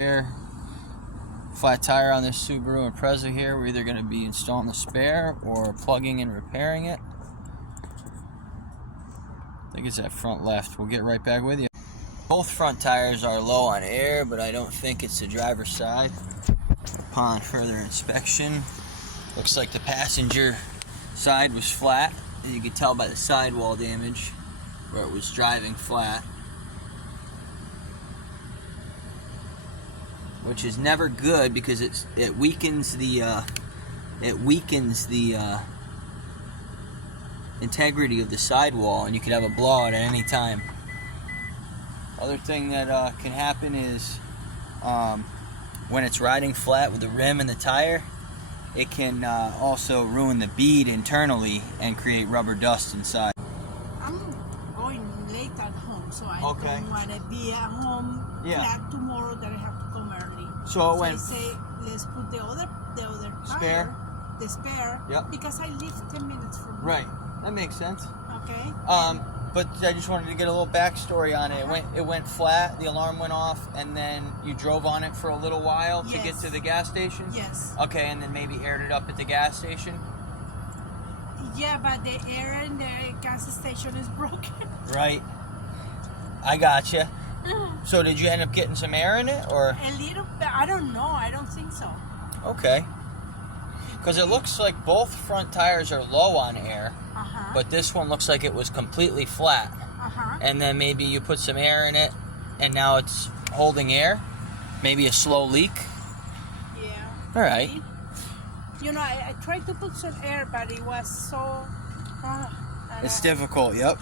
Here, flat tire on this Subaru Impreza here. We're either going to be installing the spare or plugging and repairing it. I think it's that front left. We'll get right back with you. Both front tires are low on air, but I don't think it's the driver's side. Upon further inspection, looks like the passenger side was flat. As you can tell by the sidewall damage, where it was driving flat. Which is never good because it weakens the integrity of the sidewall, and you could have a blowout at any time. Other thing that can happen is when it's riding flat with the rim and the tire, it can also ruin the bead internally and create rubber dust inside. I'm going late at home, so I Okay. don't want to be at home flat tomorrow that I have to come early. So I say let's put the other spare, tire, the spare, because I live 10 minutes from here. Right, that makes sense. Okay. But I just wanted to get a little backstory on it. It went flat, the alarm went off, and then you drove on it for a little while to get to the gas station? Yes. Okay, and then maybe aired it up at the gas station? Yeah, but the air in the gas station is broken. Right. I gotcha. So did you end up getting some air in it, or? A little bit. I don't know. I don't think so. Okay. Because it looks like both front tires are low on air, but this one looks like it was completely flat. And then maybe you put some air in it, and now it's holding air. Maybe a slow leak. Yeah. All right. You know, I tried to put some air, but it was so... It's difficult, yep.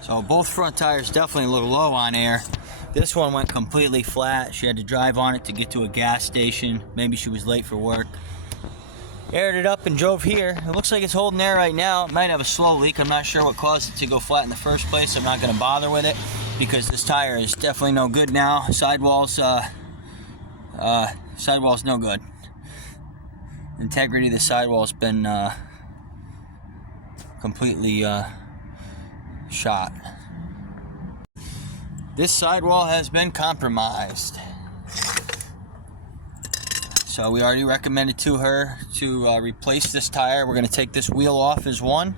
So both front tires definitely look low on air. This one went completely flat. She had to drive on it to get to a gas station. Maybe she was late for work. Aired it up and drove here. It looks like it's holding air right now. It might have a slow leak. I'm not sure what caused it to go flat in the first place. I'm not going to bother with it because this tire is definitely no good now. Sidewall's no good. Integrity of the sidewall's been completely shot. This sidewall has been compromised. So we already recommended to her to replace this tire. We're going to take this wheel off as one,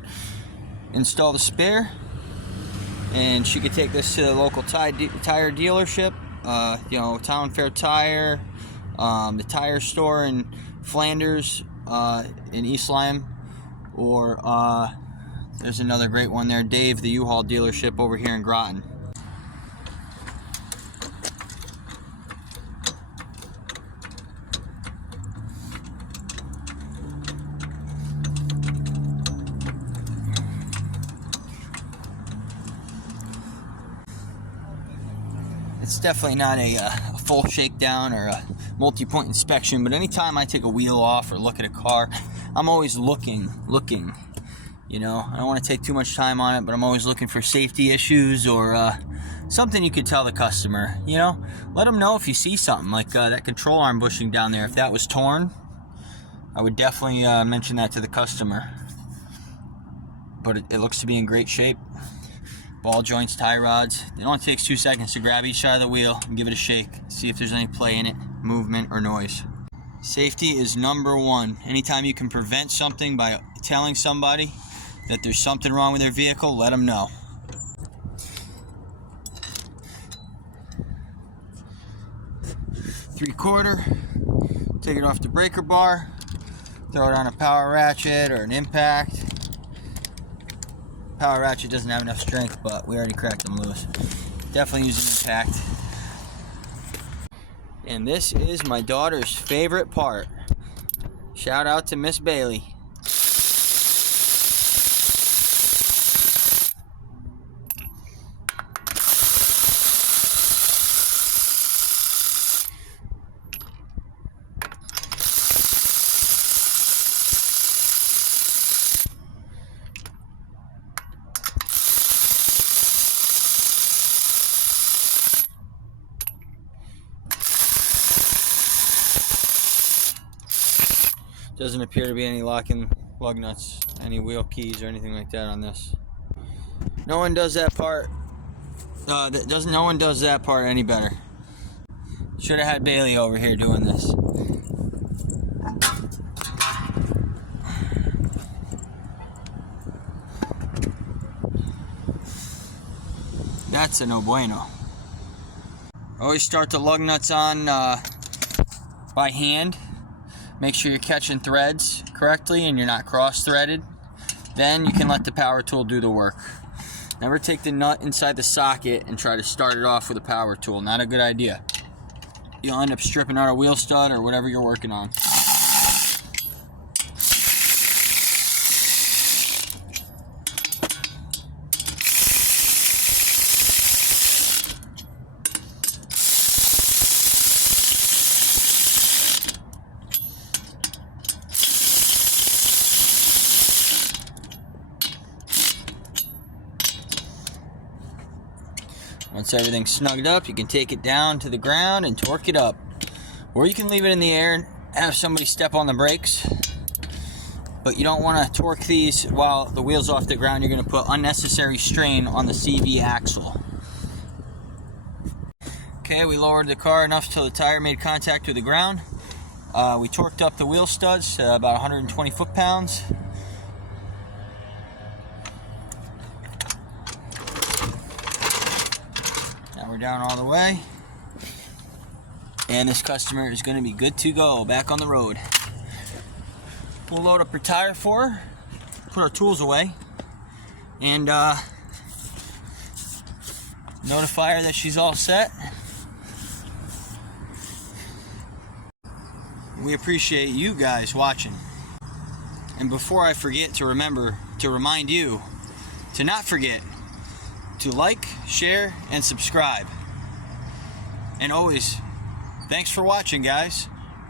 install the spare, and she could take this to the local tire dealership, Town Fair Tire, the tire store in Flanders, in East Lyme, or there's another great one there, Dave, the U-Haul dealership over here in Groton. It's definitely not a full shakedown or a multi-point inspection, but anytime I take a wheel off or look at a car, I'm always looking. You know, I don't want to take too much time on it, but I'm always looking for safety issues or something you could tell the customer. You know, let them know if you see something like that control arm bushing down there. If that was torn, I would definitely mention that to the customer. But it looks to be in great shape. Ball joints, tie rods. It only takes 2 seconds to grab each side of the wheel and give it a shake. See if there's any play in it, movement, or noise. Safety is number one. Anytime you can prevent something by telling somebody that there's something wrong with their vehicle, let them know. Three-quarter. Take it off the breaker bar. Throw it on a power ratchet or an impact. Power ratchet doesn't have enough strength, but we already cracked them loose. Definitely use an impact. And this is my daughter's favorite part. Shout out to Miss Bailey. Doesn't appear to be any locking lug nuts, any wheel keys or anything like that on this. No one does that part. No one does that part any better. Should have had Bailey over here doing this. That's a no bueno. Always start the lug nuts on by hand. Make sure you're catching threads correctly and you're not cross-threaded. Then you can let the power tool do the work. Never take the nut inside the socket and try to start it off with a power tool. Not a good idea. You'll end up stripping out a wheel stud or whatever you're working on. Once everything's snugged up, you can take it down to the ground and torque it up. Or you can leave it in the air and have somebody step on the brakes. But you don't want to torque these while the wheel's off the ground. You're going to put unnecessary strain on the CV axle. Okay, we lowered the car enough till the tire made contact with the ground. We torqued up the wheel studs to about 120 foot-pounds. We're down all the way, and this customer is going to be good to go back on the road. We'll load up her tire for her, put our tools away, and notify her that she's all set. We appreciate you guys watching, and before I forget to remind you to not forget to like, share, and subscribe. And always, thanks for watching, guys.